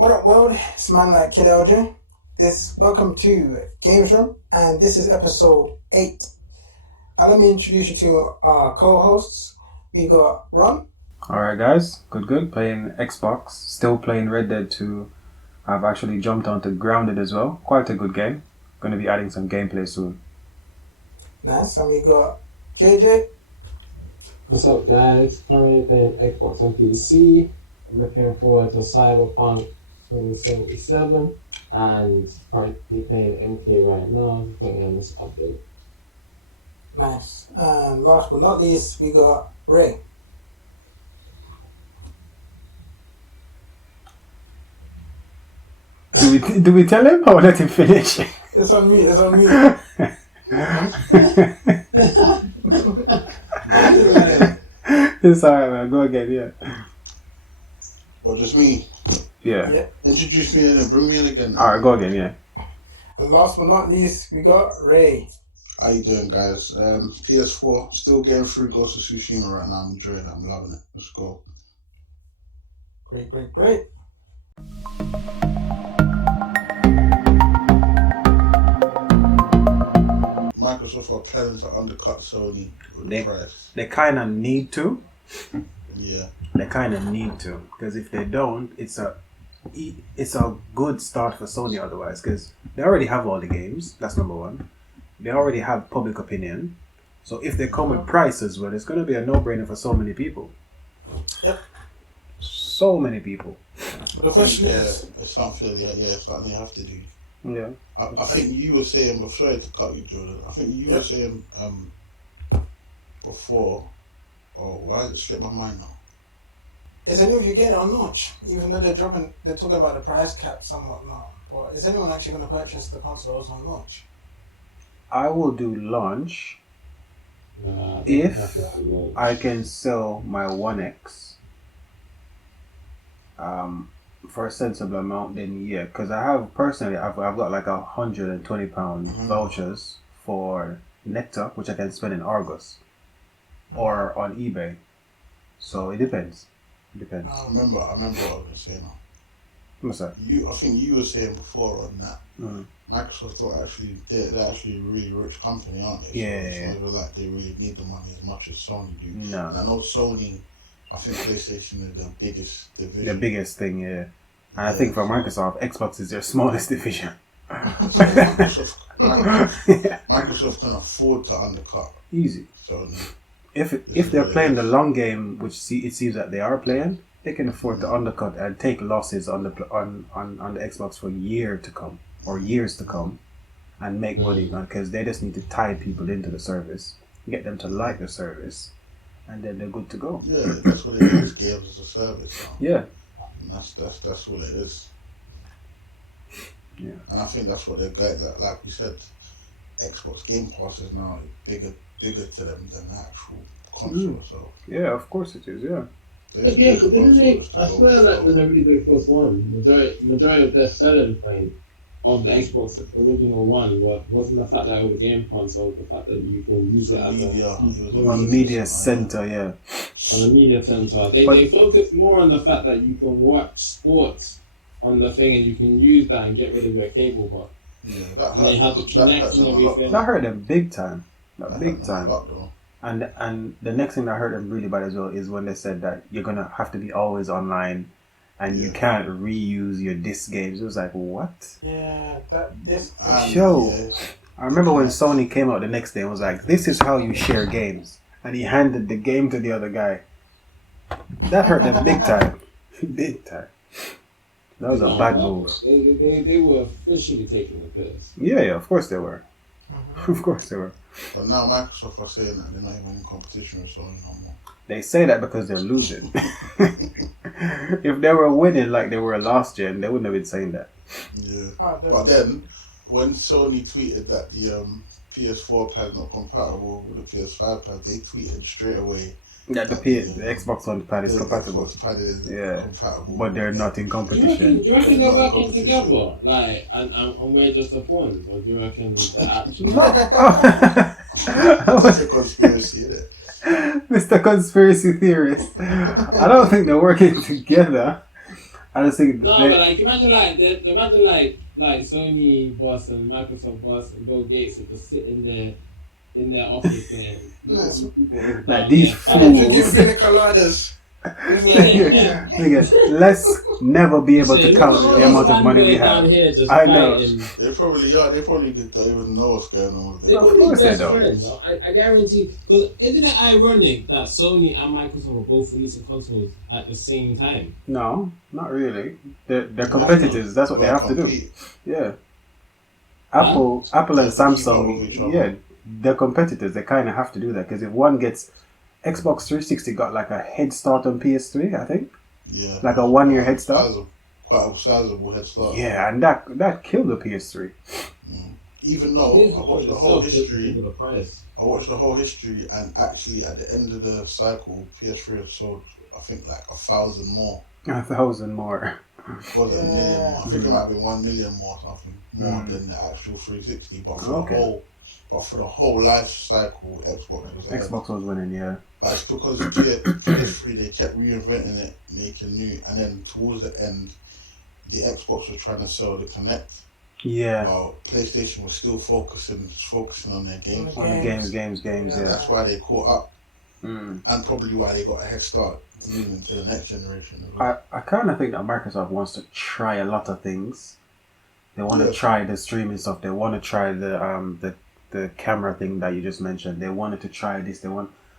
What up, world? It's man like Kid LJ. Welcome to Games Room, and this is episode 8. Let me introduce you to our co-hosts. We got Ron. Alright guys, good. Playing Xbox, still playing Red Dead 2. I've actually jumped onto Grounded as well. Quite a good game. Going to be adding some gameplay soon. Nice. And we got JJ. What's up, guys? Currently playing Xbox on PC. I'm looking forward to Cyberpunk 2077 and currently playing MK right now, waiting on this update. Nice. And last but not least, we got Ray. Do we tell him or let him finish? It's on me. It's alright, man. Go again, yeah. Or just me? Yeah. Introduce me in and bring me in again. Alright, go again, yeah. And last but not least, we got Ray. How you doing, guys? PS4, still getting through Ghost of Tsushima right now. I'm enjoying it. I'm loving it. Let's go. Great. Microsoft are planning to undercut Sony with the price. They kind of need to. Yeah. They kind of need to, because if they don't, it's a good start for Sony otherwise, because they already have all the games. That's number one. They already have public opinion. So if they come with price as well, it's going to be a no-brainer for so many people. Yep. So many people. The question is... it's something it's something they have to do. Yeah. I think you were saying, but sorry to cut you, Jordan. I think you were saying before, why did it slip my mind now? Is any of you getting it on launch? Even though they're talking about the price cap somewhat now. But is anyone actually going to purchase the consoles on launch? I will do launch if I can sell my One X for a sensible amount, then yeah. Because I have personally, I've got like £120 vouchers for Nectar, which I can spend in Argos or on eBay. So it depends. I remember what I was going to say now. What's that? I think you were saying before on that. Microsoft they're actually a really rich company, aren't they? Yeah. So it's not like they really need the money as much as Sony do. No. And I know Sony, I think PlayStation is their biggest division. The biggest thing, yeah. And I think for Microsoft, Xbox is their smallest division. So Microsoft can afford to undercut. Easy. Sony. If they're playing the long game, which it seems that they are playing, they can afford to undercut and take losses on the Xbox for years to come, and make money, because they just need to tie people into the service, get them to like the service, and then they're good to go. Yeah, that's what it is. Games as a service. Yeah. And that's what it is. Yeah. And I think that's what they're good at. Like we said, Xbox Game Pass is now bigger to them than the actual console. So yeah, of course it is. Yeah. Yeah, because I swear that when they released the Xbox One, majority of their selling point of the Xbox original one wasn't the fact that it was a game console, the fact that you can use it as a media center, yeah. As a media center. They focus more on the fact that you can watch sports on the thing and you can use that and get rid of your cable, but they have to connect and everything. That hurt them big time. Big time. And the next thing I heard them really bad as well is when they said that you're gonna have to be always online, and you can't reuse your disc games. It was like, what? Yeah, I remember when Sony came out the next day and was like, this is how you share games, and he handed the game to the other guy. That hurt them big time. Big time. That was a bad move. They were officially taking the piss. Yeah, of course they were. Of course they were. But now Microsoft are saying that they're not even in competition with Sony no more. They say that because they're losing. If they were winning like they were last gen, they wouldn't have been saying that. Yeah. But then, when Sony tweeted that the PS4 pad not compatible with the PS5 pad, they tweeted straight away that the Xbox One pad is compatible. Xbox pad is compatible. But they're not in competition. You reckon they're working together? Like, and we're just the pawns? Or do you reckon they're actually... That's a conspiracy, isn't it? Mr. Conspiracy Theorist. I don't think they're working together. I just think No, but like imagine like Sony boss and Microsoft boss and Bill Gates would just sit in their office and Nice. people all Like down these there And fighting. drinking fools. pina coladas. It's like, yeah. Nigga, let's never be able to Look count at all the these amount of money we fanboys down have. here just I know. fighting. They probably are. They probably don't even know what's going on with They're them. Of probably course they best don't. friends. I guarantee. Because isn't it ironic that Sony and Microsoft are both releasing consoles at the same time? No, not really. They're competitors. That's what they have to do. Compete. Yeah. Apple and They have to keep up with Samsung, each other. yeah, they're competitors. They kind of have to do that because if one gets Xbox 360 got like a head start on PS3, I think, Yeah. like a 1 year head start. Quite a sizable head start. Yeah, and that killed the PS3. Even though I watched the whole history. The price. I watched the whole history, and actually, at the end of the cycle, PS3 have sold, I think, like 1,000 more. 1,000 more. Was it a million more? I think it might have been 1 million more, something more than the actual 360. But for the whole life cycle, Xbox was ahead. Xbox was winning, yeah. That's because PS3 they kept reinventing it, making new, and then towards the end, the Xbox was trying to sell the Kinect. Yeah. While PlayStation was still focusing on their games. On the games, yeah. That's why they caught up, Mm. and probably why they got a head start moving to the next generation. As well. I kind of think that Microsoft wants to try a lot of things. They want to try the streaming stuff. They want to try the camera thing that you just mentioned. They wanted to try this.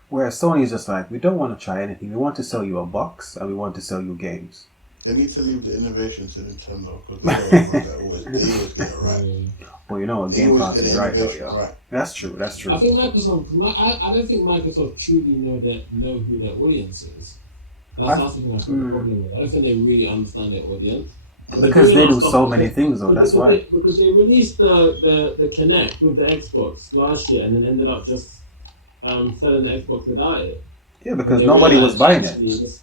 Whereas Sony is just like, we don't want to try anything. We want to sell you a box and we want to sell you games. They need to leave the innovation to Nintendo because they always get it right. Well, you know, They Game always Pass get is the right, though, innovation yeah. right. That's true. I think I don't think Microsoft truly know who their audience is. That's the thing I've got a problem with. I don't think they really understand their audience. Because they do so many things, though. That's why. Because they released the Kinect with the Xbox last year and then ended up just selling the Xbox without it. Yeah, because nobody was buying it.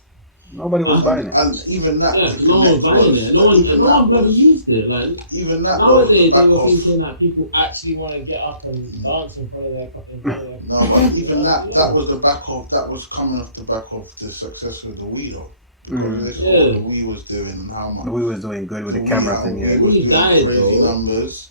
Nobody was buying it. And even that, no one was buying it. No one bloody used it. Like even that. nowadays, they were thinking that people actually want to get up and dance in front of their. No, but even that was the back of that was coming off the back of the success of the Wii, though. Because they saw what the Wii was doing and how much The Wii was doing good with the camera thing, yeah. Wii was doing died, crazy though. numbers.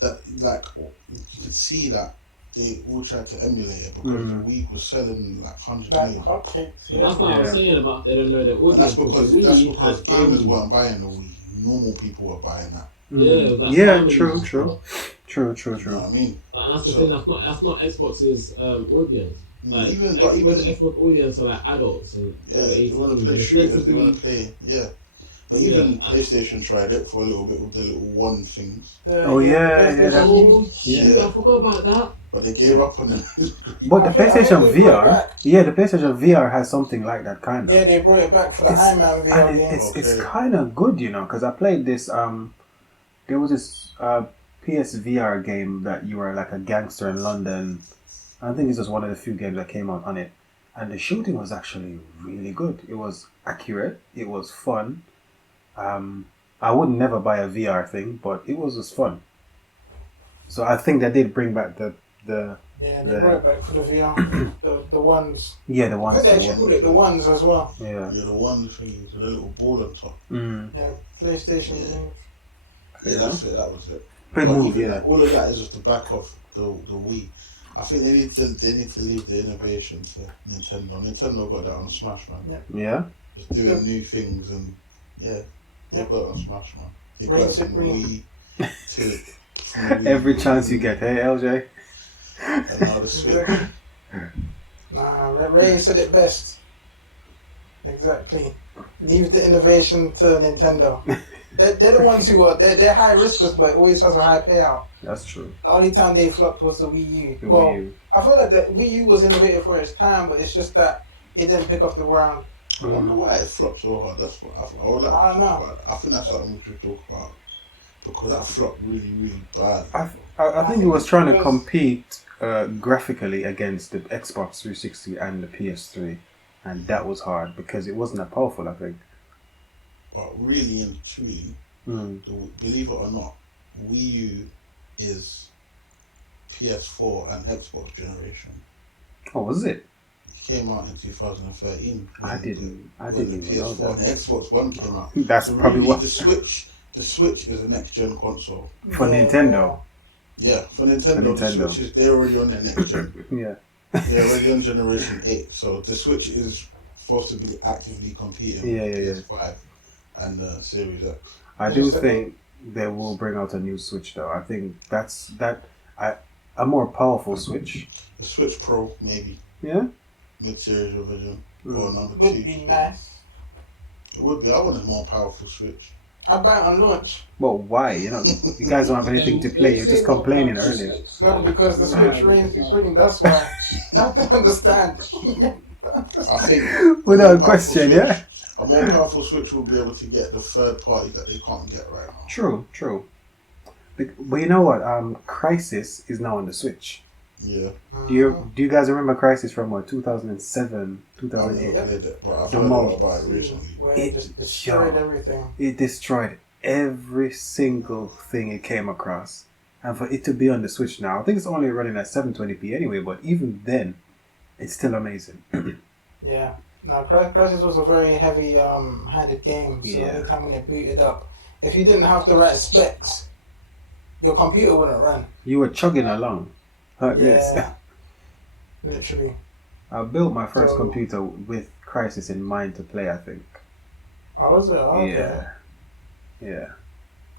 That like you could see that they all tried to emulate it because the Wii was selling like 100 Like million. hotcakes. That's what I was saying about they don't know their audience. And that's because has gamers families. weren't buying the Wii. Normal people were buying that. Yeah, true. You know what I mean? And that's the thing. That's not Xbox's audience. Like even Xbox audience are like adults and they want to play shooters. They want to play But even PlayStation tried it for a little bit with the little one things. I forgot about that. But they gave up on it. But the I think PlayStation they brought it VR, back. the PlayStation VR has something like that kind of. Yeah, they brought it back for the Iron Man VR And game. it's kind of good, you know, because I played this. There was this PSVR game that you were like a gangster in London. I think it's just one of the few games that came out on it, and the shooting was actually really good. It was accurate. It was fun. I would never buy a VR thing, but it was just fun. So I think they did bring back the Yeah, they brought it back for the VR. the ones. yeah, the I ones. think they actually called it the ones as well. Yeah. Yeah, the one thing with the little ball on top. Yeah, PlayStation. Yeah, that's it. That was it. Play But move, even yeah. all of that is just the back of the Wii. I think they need to leave the innovation to Nintendo. Nintendo got that on Smash, man. Yeah. Just doing new things and they got it on Smash, man. They got Reign it from the supreme. Wii from the Wii Every to chance the you get, hey LJ. and now the Switch. Nah, Ray said it best. Exactly. Leave the innovation to Nintendo. They're the ones who are they're high riskers, but always has a high payout. That's true. The only time they flopped was the Wii U. The Well, Wii U. I feel like the Wii U was innovative for its time, but it's just that it didn't pick up the ground. I wonder why it flopped so hard. That's what I would like I don't to talk know. about. I think that's something we should talk about because that flopped really, really bad. I think it was trying to Because- compete graphically against the Xbox 360 and the PS3, and that was hard because it wasn't that powerful, I think. But really and truly, believe it or not, Wii U is PS4 and Xbox generation. Oh, was it? came out in 2013. I when didn't when the even know PS4 and the that. Xbox One came out. That's So probably really, what the Switch is a next gen console. for Nintendo. Yeah, for Nintendo, the Switch is they're already on their next gen. Yeah. They're already on generation 8. So the Switch is supposed to be actively competing with PS5 and the Series X. I do think they will bring out a new Switch though. I think a more powerful Switch. The Switch Pro, maybe. Yeah. Mid-series revision or number 2. Would be nice. It would be. I want a more powerful Switch. I'd buy it on launch. Well, why? You guys don't have anything to play. You're just complaining earlier. No, because the Switch reigns supreme. That's why. You have to understand. I think without question, yeah. A more powerful Switch will be able to get the third party that they can't get right now. True. But you know what? Crisis is now on the Switch. Yeah. Do you guys remember Crisis from 2007, 2008? I've never played it, but I've heard a lot about it recently. Where it just destroyed everything. It destroyed every single thing it came across. And for it to be on the Switch now, I think it's only running at 720p anyway, but even then, it's still amazing. Yeah. No, Crisis was a very heavy-handed game, so anytime when it booted up, if you didn't have the right specs, your computer wouldn't run. You were chugging along. Yes. Literally. I built my first computer with Crisis in mind to play, I think. Oh, was it? Oh, okay. Yeah.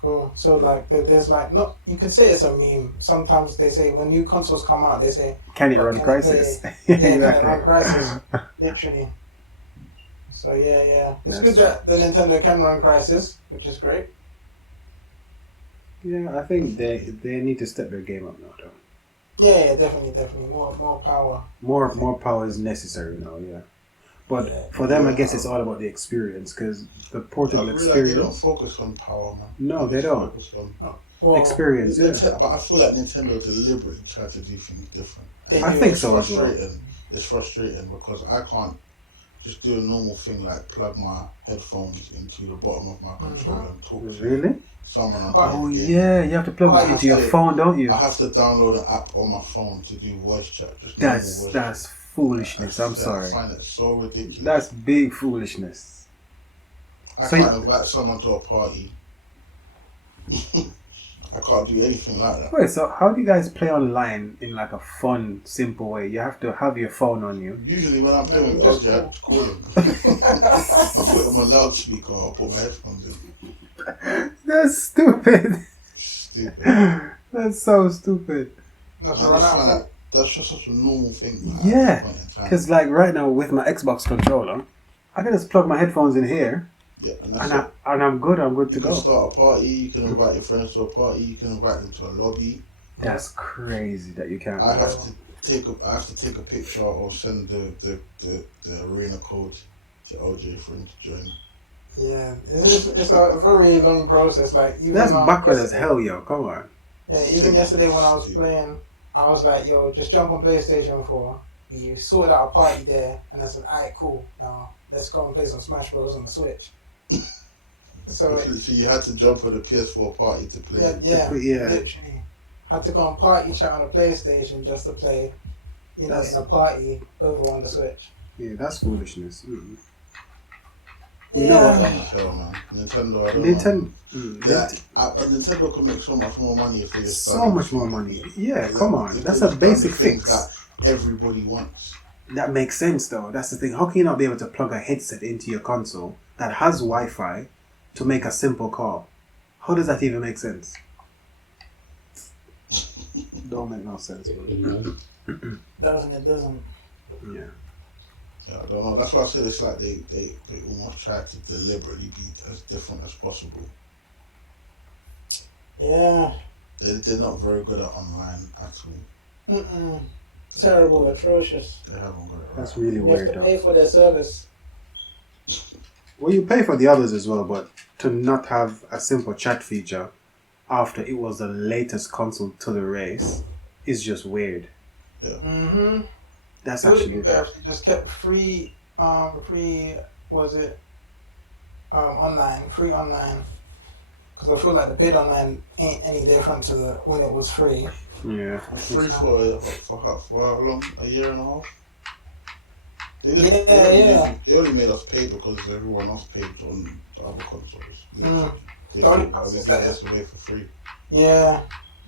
Cool. So, like, there's like, not, you could say it's a meme. Sometimes they say, when new consoles come out, they say, can it run Crisis? Can it run Crisis? Literally. So, yeah. It's good that the Nintendo can run Crisis, which is great. Yeah, I think they need to step their game up now, though. Yeah, definitely. More power. More power is necessary now, yeah. But for them, I guess it's all about the experience, because the portable experience. They don't focus on power, man. No, they don't. Focus on Experience, But I feel like Nintendo deliberately try to do things different. I think so as well. It's frustrating because I can't just do a normal thing like plug my headphones into the bottom of my controller and talk to someone on the game. Yeah, you have to plug it into your phone, don't you? I have to download an app on my phone to do voice chat. That's foolishness. I'm sorry. I find it so ridiculous. That's big foolishness. I can't invite someone to a party. I can't do anything like that. Wait, so how do you guys play online in like a fun, simple way? You have to have your phone on you. Usually when I'm playing with LJ, I just call him. I put him on loudspeaker or put my headphones in. That's stupid. That's so stupid. That's just such a normal thing. Man, yeah, because like right now with my Xbox controller, I can just plug my headphones in here. Yeah, and I'm good. I'm good to go. You can start a party. You can invite your friends to a party. You can invite them to a lobby. That's crazy that you can't. I have to take a picture or send the arena code to LJ for him to join. Yeah, it's a very long process. Like even that's backward as hell, yo. Come on. Yeah, even yesterday when I was playing, I was like, yo, just jump on PlayStation 4. You sorted out a party there, and I said, alright, cool. Now let's go and play some Smash Bros on the Switch. So you had to jump on the PS4 party to play. Yeah, literally. Had to go on party chat on a PlayStation just to play, in a party over on the Switch. Yeah, that's foolishness. Mm. Hell, man. Nintendo Nintendo can make so much more money if they just so much more money. Yeah, come on. That's a basic fix that everybody wants. That makes sense, though. That's the thing. How can you not be able to plug a headset into your console that has Wi-Fi to make a simple call? How does that even make sense? Don't make no sense. It doesn't. Yeah. I don't know. That's why I said it's like they almost try to deliberately be as different as possible. Yeah. They're not very good at online at all. Terrible, atrocious. They haven't got it right. That's really weird. weird. You have to pay for their service. Well, you pay for the others as well, but to not have a simple chat feature after it was the latest console to the race is just weird. Yeah. Mm-hmm. That's actually just kept free online, because I feel like the bid online ain't any different to when it was free. Yeah. Free for how long? A year and a half? They only made us pay because everyone else paid on the other consoles. Literally. They The only thought plus they were is giving that us away for free. yeah.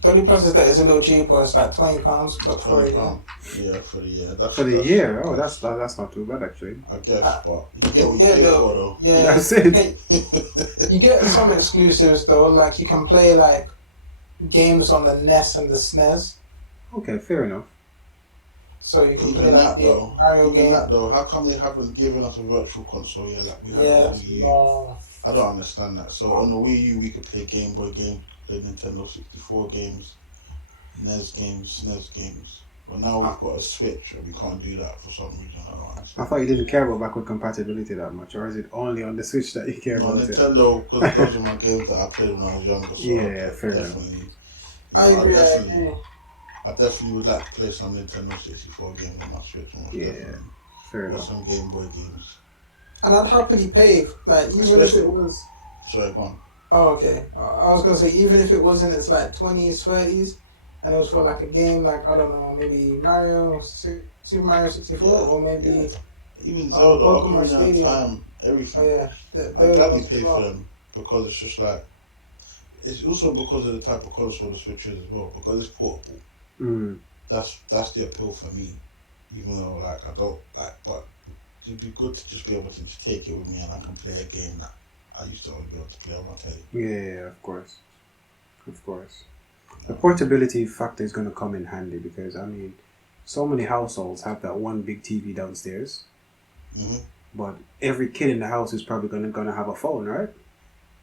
The only plus is that it's a little cheaper. It's like £20 It's for a year. £20. Yeah, for the year. For the year, oh, that's not too bad actually. I guess, Uh, but you get what you pay for though. Yeah, That's it. you get some exclusives though. Like you can play like games on the NES and the SNES. Okay, fair enough. So you can Even play like that the though, Mario even game. that though, how come they haven't given us a virtual console yet? Like we had Yeah, on the that's Wii U. long. I don't understand that. So on the Wii U, we could play Game Boy games, play Nintendo 64 games, NES games, SNES games. But now we've got a Switch, and we can't do that for some reason. I don't I understand. thought you didn't care about backward compatibility that much, or is it only on the Switch that you care No, about Nintendo, because those are my games that I played when I was younger. So Yeah, fair enough. definitely. I agree. I definitely would like to play some Nintendo 64 games on my Switch. Most Yeah, definitely. fair Or enough. some Game Boy games. And I'd happily pay, like even if it was. Sorry, go on. Oh, okay. I was gonna say even if it was in its like 20s, 30s, and it was for like a game like I don't know, maybe Super Mario 64, or maybe even Zelda, Pokemon Ocarina of Stadium. Time, everything. Oh yeah, I'd gladly pay for them because it's just like it's also because of the type of console the Switch is as well, because it's portable. That's the appeal for me. Even though like I don't like, but it'd be good to just be able to just take it with me and I can play a game that I used to only be able to play on my telly. Yeah, of course. The portability factor is going to come in handy because I mean, so many households have that one big TV downstairs, but every kid in the house is probably gonna have a phone, right?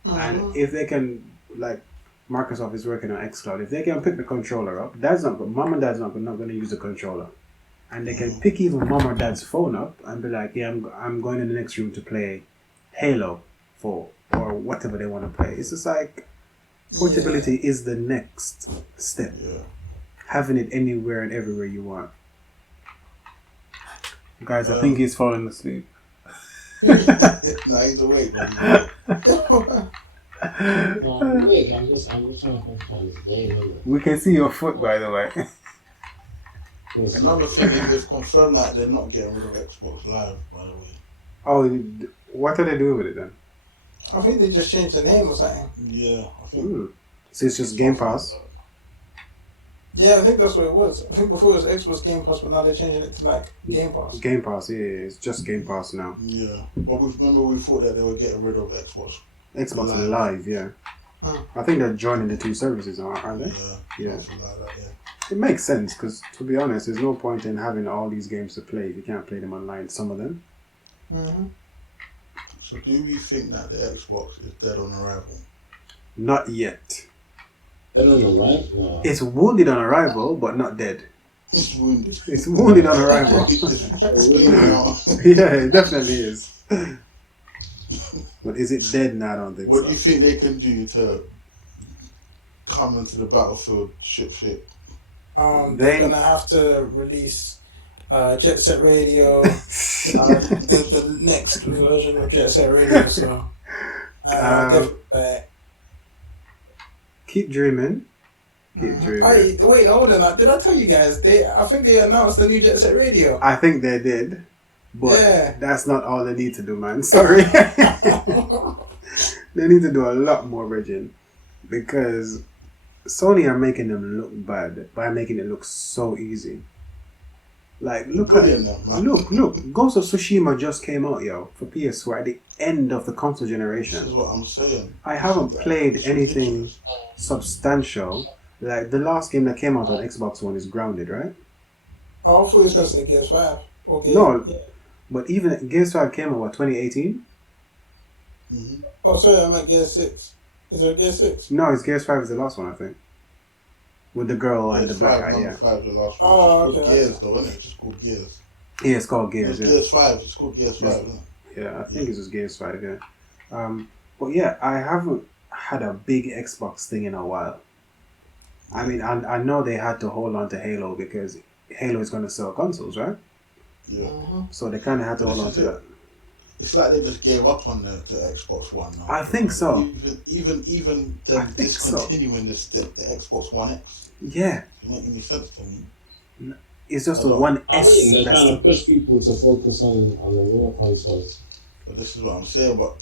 And if they can, like Microsoft is working on xCloud, if they can pick the controller up, mom and dad's not going to use the controller, and they can pick even mom or dad's phone up and be like, yeah, I'm going in the next room to play Halo 4 or whatever they want to play. It's just like portability is the next step. Yeah. Having it anywhere and everywhere you want. Guys, I think he's falling asleep. Nah, he's awake, man. No, I'm awake. I'm just trying to concentrate this game. We can see your foot, by the way. Another thing is they've confirmed that they're not getting rid of Xbox Live, by the way. Oh, what are they doing with it then? I think they just changed the name or something. Yeah, I think. So it's just Game Pass? Yeah, I think that's what it was. I think before it was Xbox Game Pass, but now they're changing it to like Game Pass. Game Pass, yeah, it's just Game Pass now. Yeah, but we thought that they were getting rid of Xbox Live, yeah. I think they're joining the two services, aren't they? Yeah. Something like that, yeah. It makes sense because, to be honest, there's no point in having all these games to play if you can't play them online. Some of them. So, do we think that the Xbox is dead on arrival? Not yet. Dead on arrival? No. It's wounded on arrival, but not dead. It's wounded. It's wounded on arrival. It's bleeding out. Yeah, it definitely is. But is it dead now? I don't think What so. do you think they can do to come into the battlefield ship? They're gonna have to release Jet Set Radio, the next version of Jet Set Radio. So definitely. Keep dreaming. Keep dreaming. Wait, hold on. Did I tell you guys? I think they announced the new Jet Set Radio. I think they did, but that's not all they need to do, man. Sorry. They need to do a lot more, Regin, because Sony are making them look bad by making it look so easy. Like, look, Ghost of Tsushima just came out, yo, for PS4 at the end of the console generation. This is what I'm saying. I haven't played anything substantial. Like, the last game that came out on Xbox One is Grounded, right? Oh, hopefully it's going to say Gears 5. Okay. No, but even Gears 5 came out, what, 2018? Oh, sorry, I meant Gears 6. Is there a Gears 6? No, it's Gears 5 is the last one, I think. With the girl and the black guy, Number 5 is the last one. Oh, it's okay. called Gears, though, isn't it? It's just called Gears. Yeah, it's called Gears, It's Gears 5. It's called Gears 5, isn't it? Yeah, I think it's just Gears 5, yeah. But yeah, I haven't had a big Xbox thing in a while. I mean, I know they had to hold on to Halo because Halo is going to sell consoles, right? Yeah. So they kind of had to hold on to that. It's like they just gave up on the Xbox One now. I think so. Even them discontinuing the Xbox One X. Yeah. Doesn't make any sense to me. It's just I the don't- One I S. mean, they're that's trying to push people to focus on the real consoles. But this is what I'm saying. But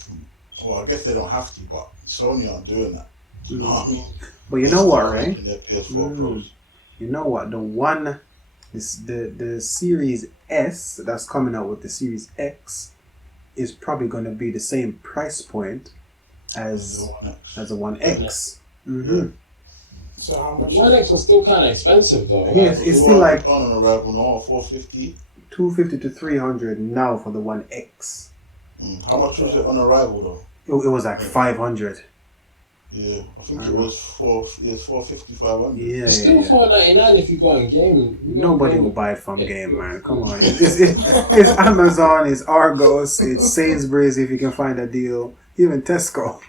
well, I guess they don't have to. But Sony aren't doing that. Do you know what I mean? But you They know still what, are right? making their PS4 Pros. You know what? The Series S that's coming out with the Series X is probably going to be the same price point as The One X. the One X. Mm-hmm. So how much? One X was still kind of expensive though. Yes, it's still like on arrival now, 450. 250 to 300 now for the One X. How much was it on arrival though? It was like 500. Yeah, I think it was 450, 500. Yeah, It's still yeah. $4.99 if you go on game. Nobody will buy it from game, man. Come on. It's Amazon, it's Argos, it's Sainsbury's if you can find a deal. Even Tesco.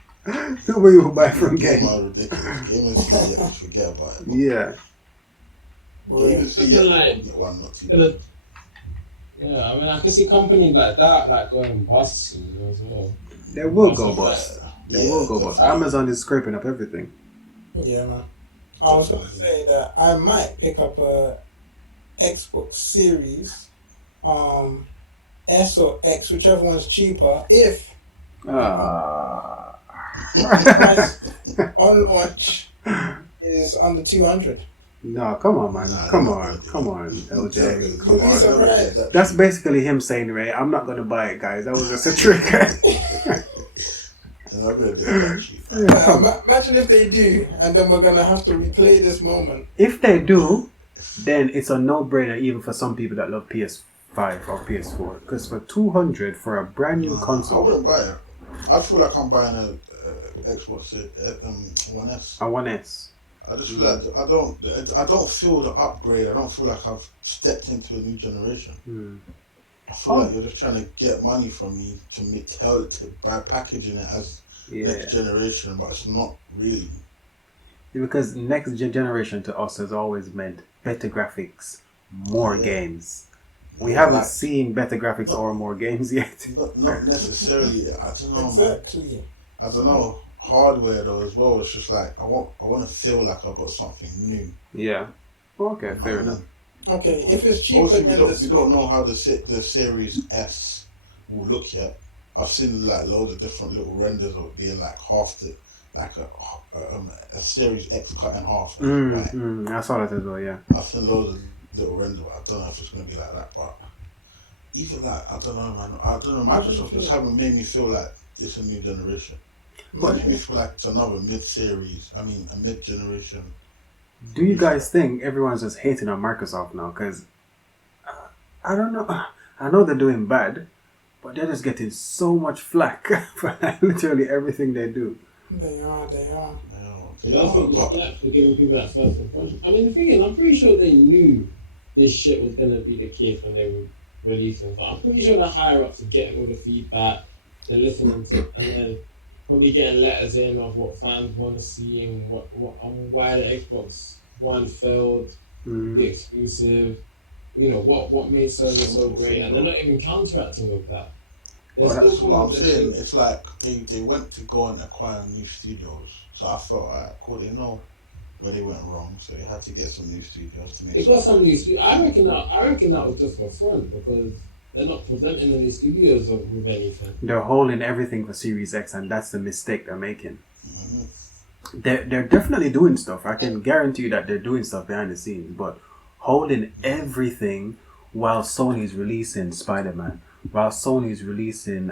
Nobody will buy from Game game. are ridiculous. Game and CEX, forget about it. Yeah. But even CEX, like- get one not too Gonna- bad. Yeah, I mean, I can see companies like that like going bust soon as well. They will That's go a bust. fact. They will go bust. definitely. Amazon is scraping up everything. Yeah, man. I was gonna say that I might pick up a Xbox Series, S or X, whichever one's cheaper. If price on launch is under 200. No, come on, man. Nah, Come they're on. not gonna Come do on, that. LJ. They're Come You'll be on. surprised. That's basically him saying, Ray, I'm not going to buy it, guys. That was just a trick. They're not gonna do it that cheap. Imagine if they do, and then we're gonna have to replay this moment. If they do, then it's a no-brainer even for some people that love PS5 or PS4. Because for 200 for a brand new I console, wouldn't buy it. I feel like I'm buying a Xbox One S. a One S. I just feel like I don't feel the upgrade. I don't feel like I've stepped into a new generation. I feel like you're just trying to get money from me by packaging it as next generation, but it's not really. Because next generation to us has always meant better graphics, more games. We haven't seen better graphics or more games yet. Not necessarily. I don't know, Exactly. man. I don't know. Hardware though as well. It's just like I want to feel like I've got something new. Yeah. Okay, fair enough. Okay, if it's cheaper Also, than we don't know how the Series S will look yet. I've seen like loads of different little renders of it being like half the like a Series X cut in half. I saw that as well. Yeah. I've seen loads of little renders. But I don't know if it's gonna be like that, but even that, I don't know, man. I don't know. Microsoft just haven't made me feel like it's a new generation. It made me feel like it's another mid-series. I mean, a mid-generation. Do you guys think everyone's just hating on Microsoft now? Because I don't know. I know they're doing bad, but they're just getting so much flack for like literally everything they do. They are. That's what you get for giving people that first impression. I mean, the thing is, I'm pretty sure they knew this shit was going to be the case when they were releasing. But I'm pretty sure the higher ups are getting all the feedback, they're listening to it, and then probably getting letters in of what fans want to see and why the Xbox One failed, the exclusive, what made Sony so great, and they're not even counteracting with that. Well, that's what I'm saying. It's like they went to go and acquire new studios. So I felt, alright, cool, they know where they went wrong, so they had to get some new studios to make They got some new studios. I reckon that was just for fun, because they're not presenting the new studios with anything. They're holding everything for Series X, and that's the mistake they're making. They're definitely doing stuff. I can guarantee you that they're doing stuff behind the scenes, but holding everything while Sony's releasing Spider-Man, while Sony's releasing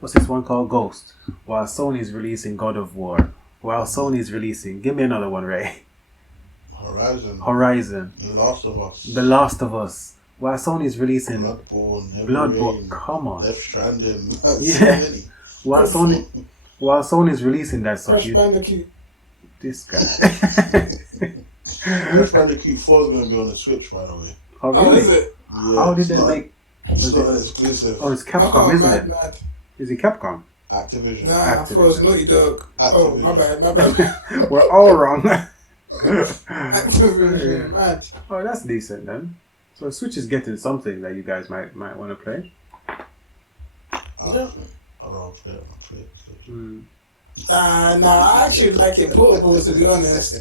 what's this one called, Ghost, while Sony's releasing God of War, while Sony's releasing, give me another one, Ray. Horizon, The Last of Us, while Sony's releasing Bloodborne, come on, Death Stranding, yeah. While Sony's releasing that stuff, Crash Bandicoot. this guy. Crash Bandicoot 4 is going to be on the Switch, by the way. Oh really? Is it? Yeah, How did they make? It's not an exclusive. Oh, it's Capcom, isn't it? Mad. Is it Capcom? Activision. Nah, I thought it was Naughty Dog. Oh, my bad. We're all wrong. Activision, mad. Oh, that's decent then. So Switch is getting something that you guys might want to play. I don't play it. Nah, I actually like it portable, to be honest.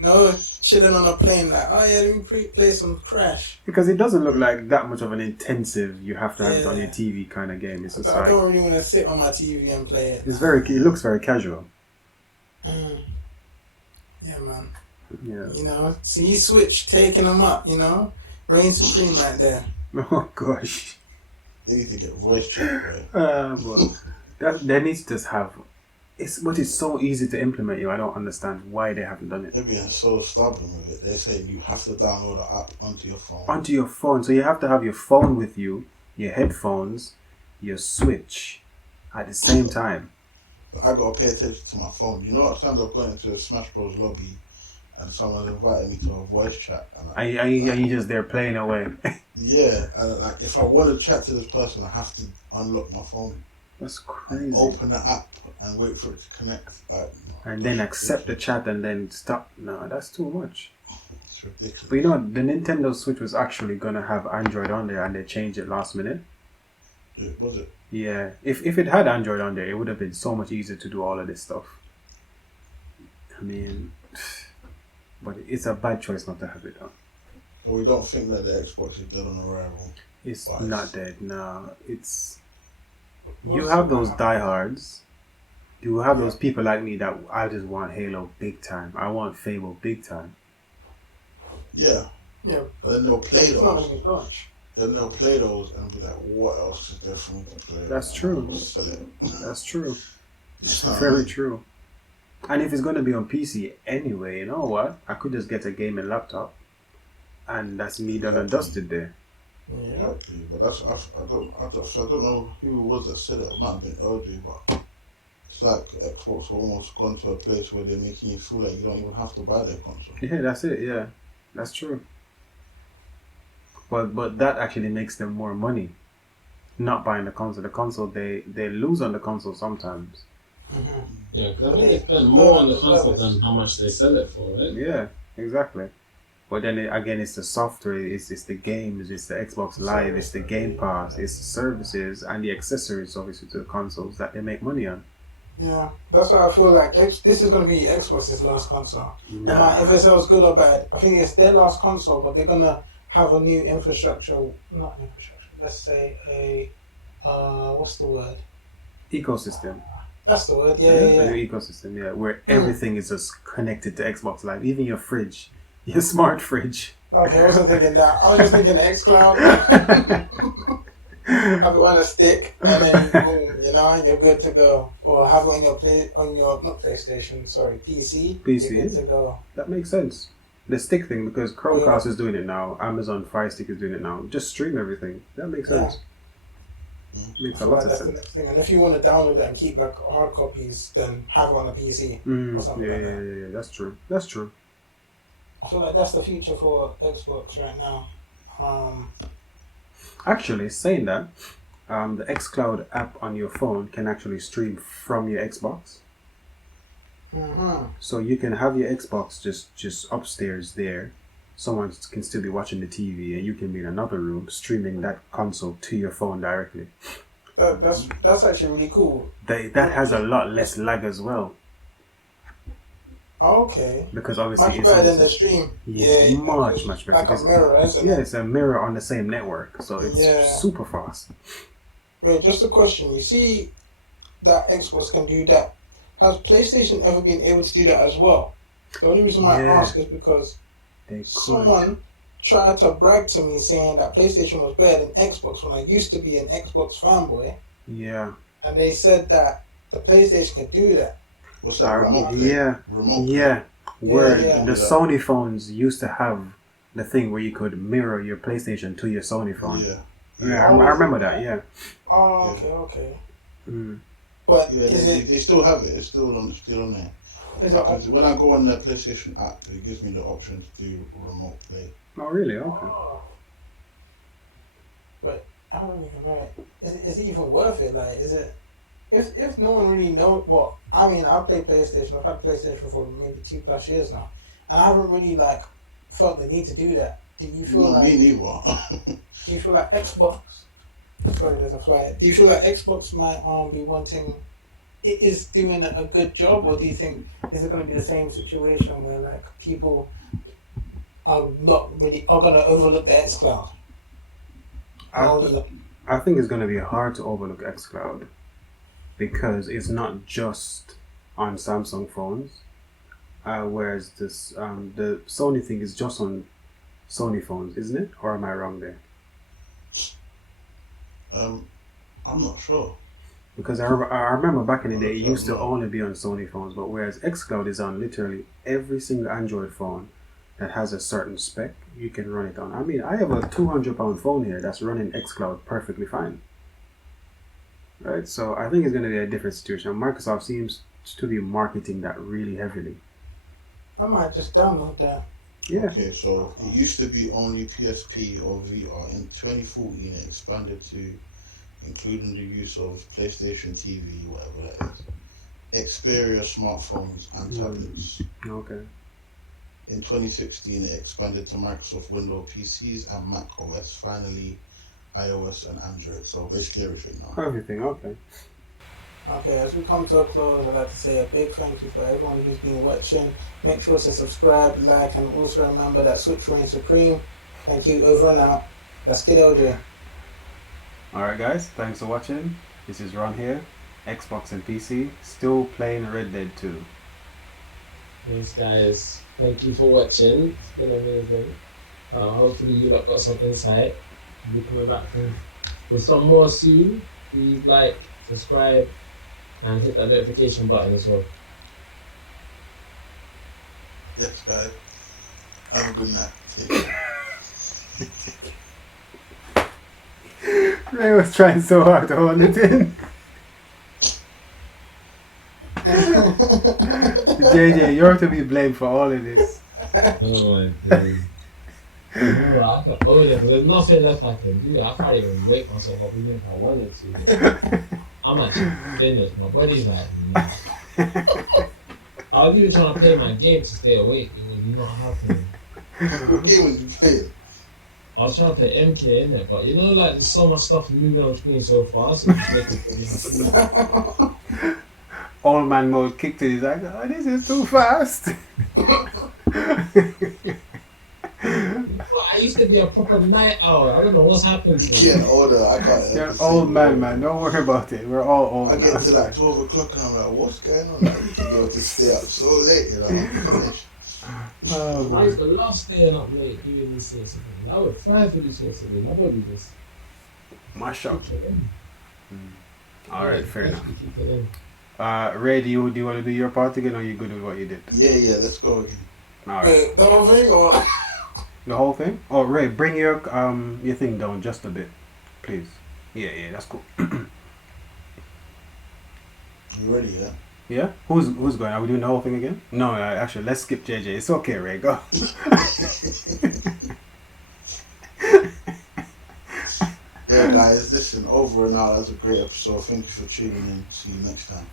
No, chilling on a plane, like, oh yeah, let me play some Crash. Because it doesn't look like that much of an intensive, you have to have it on your Yeah. TV kind of game. It's just I like, don't really want to sit on my TV and play it. it looks very casual. Mm. Yeah, man. Yeah. You know, see Switch taking them up, you know? Reign supreme right there. Oh, gosh. They need to get voice chat, right? Well, they need to just have. But it's so easy to implement. I don't understand why they haven't done it. They're being so stubborn with it. They're saying you have to download the app onto your phone. Onto your phone, so you have to have your phone with you, your headphones, your Switch, at the same time. I gotta pay attention to my phone. You know what times I've gone into a Smash Bros lobby and someone invited me to a voice chat and you just there playing away. yeah, and like if I want to chat to this person, I have to unlock my phone. That's crazy. Open the app and wait for it to connect. Like, and then accept the chat and then stop. No, that's too much. It's ridiculous. But you know, the Nintendo Switch was actually gonna have Android on there, and they changed it last minute. Yeah, was it? Yeah, if it had Android on there, it would have been so much easier to do all of this stuff. I mean, but it's a bad choice not to have it on. So we don't think that the Xbox is dead on arrival. It's But not dead. No, it's. You What's have the- those diehards. You have those people like me that I just want Halo big time. I want Fable big time. Yeah, Yeah, but then they'll play it's not going those. to be launched. Then they'll play those and be like, "What else is there for me to play?" That's true. I'll sell it. That's true. It's not- Very true. And if it's going to be on PC anyway, you know what? I could just get a gaming laptop, and that's me done and dusted there. Yeah. Exactly, but that's I don't know who it was that said it. It might have been LJ, but it's like Xbox almost gone to a place where they're making you feel like you don't even have to buy their console. Yeah, that's it. Yeah, that's true. But that actually makes them more money. Not buying the console. The console they lose on the console sometimes. Yeah, because I think they spend more on the console than how much they sell it for, right? Yeah, exactly. But then again, it's the software, it's the games, it's the Xbox Live, it's the Game Pass, it's the services and the accessories, obviously, to the consoles that they make money on. Yeah, that's why I feel like this is going to be Xbox's last console. No matter if it sells good or bad, I think it's their last console, but they're going to have a new infrastructure, not infrastructure, let's say what's the word? Ecosystem. That's the word, A yeah. new ecosystem, yeah, where everything is just connected to Xbox Live, even your fridge, your smart fridge. Okay, I wasn't thinking that. I was just thinking xCloud. Have it on a stick, and then boom, you know, you're good to go. Or have it on your not PlayStation, sorry, PC. PC. You're good to go. That makes sense. The stick thing, because Chromecast is doing it now, Amazon Fire Stick is doing it now. Just stream everything. That makes sense. Makes I a feel lot like of that's the sense. next thing. And if you want to download it and keep like hard copies, then have it on a PC or something Yeah, like that. yeah, that's true. That's true. I feel like that's the future for Xbox right now. Actually, saying that, the xCloud app on your phone can actually stream from your Xbox. So you can have your Xbox just upstairs there. Someone can still be watching the TV, and you can be in another room streaming that console to your phone directly. That's actually really cool. That has a lot less lag as well, Okay. because obviously Much it's better than obviously- the stream. Yeah, much better. Like a because- mirror, isn't Yeah, it? it's a mirror on the same network, so it's Yeah. super fast. Wait, just a question. You see that Xbox can do that. Has PlayStation ever been able to do that as well? The only reason why I Yeah. ask is because They could. someone tried to brag to me saying that PlayStation was better than Xbox when I used to be an Xbox fanboy, Yeah. and they said that the PlayStation can do that. What's that remote? Play? Yeah. Remote. Yeah. Where Yeah. the Sony phones used to have the thing where you could mirror your PlayStation to your Sony phone. Yeah. Yeah, I remember that. Yeah. Oh, Yeah. okay. Mm. But Yeah, is they still have it. It's still on there. is it Because when I go on the PlayStation app, it gives me the option to do remote play. Oh, really? Okay. But I don't even know. Is it even worth it? Like, is it? If no one really knows, well, I mean, I play PlayStation. I've had PlayStation for maybe 2+ years now, and I haven't really like felt the need to do that. Do you feel No, like? me neither. Do you feel like Xbox? Sorry, there's a fly. Do you feel like Xbox might be wanting it is doing a good job, or do you think this is going to be the same situation where like people are not really are going to overlook the xCloud? And I, only like, I think it's going to be hard to overlook xCloud because it's not just on Samsung phones, whereas this the Sony thing is just on Sony phones, isn't it? Or am I wrong there? I'm not sure. Because I remember back in the day, it used to No. only be on Sony phones, but whereas xCloud is on literally every single Android phone that has a certain spec, you can run it on. I mean, I have a £200 phone here that's running xCloud perfectly fine. Right? So I think it's going to be a different situation. Microsoft seems to be marketing that really heavily. I might just download that. Yeah. Okay, so it used to be only PSP or VR. In 2014, it expanded to including the use of PlayStation TV, whatever that is, Xperia smartphones and tablets. Okay. In 2016, it expanded to Microsoft Windows PCs and Mac OS. Finally, iOS and Android. So basically everything now. Everything, okay. Okay, as we come to a close, I'd like to say a big thank you for everyone who's been watching. Make sure to subscribe, like, and also remember that Switch reigns supreme. Thank you, over and out. That's Kid LJ. Alright guys, thanks for watching. This is Ron here, Xbox and PC, still playing Red Dead 2. Yes, guys. Thank you for watching. It's been amazing. Hopefully you lot got some insight. We'll be coming back with some more soon. Please like, subscribe, and hit that notification button as well. Yes, guys. Have a good night. Take care. Ray was trying so hard to hold it in. JJ, you're to be blamed for all of this. Oh my god. I can own it, there's nothing left I can do. I can't even wake myself up even if I wanted to. I'm actually finished. My body's like, nah. I was even trying to play my game to stay awake. It was not happening. What game was you playing? I was trying to play MK in it, but you know, like there's so much stuff moving on screen so fast. It's making me All man mode kicked in. He's like, oh, this is too fast. I used to be a proper night owl. I don't know what's happened to me. Getting older, I can't. You're an old man. Don't worry about it. We're all old. I now. get to like 12 o'clock and I'm like, what's going on? I used to go to stay up so late, you know. I'm finished. I used to love staying up late doing these sorts of things. I would thrive for these sorts of things. My body just My shop. kick it in. Alright, fair enough. Kick it in. Ray, do you want to do your part again, or are you good with what you did? Yeah, let's go again. Alright. Wait, the whole thing, or The whole thing? Oh, Ray, bring your thing down just a bit, please. Yeah, that's cool. You ready, yeah? Yeah? Who's going? Are we doing the whole thing again? No, actually, let's skip JJ. It's okay, Ray. Go. Yeah, guys, listen, over and out. That's a great episode. Thank you for tuning in. See you next time.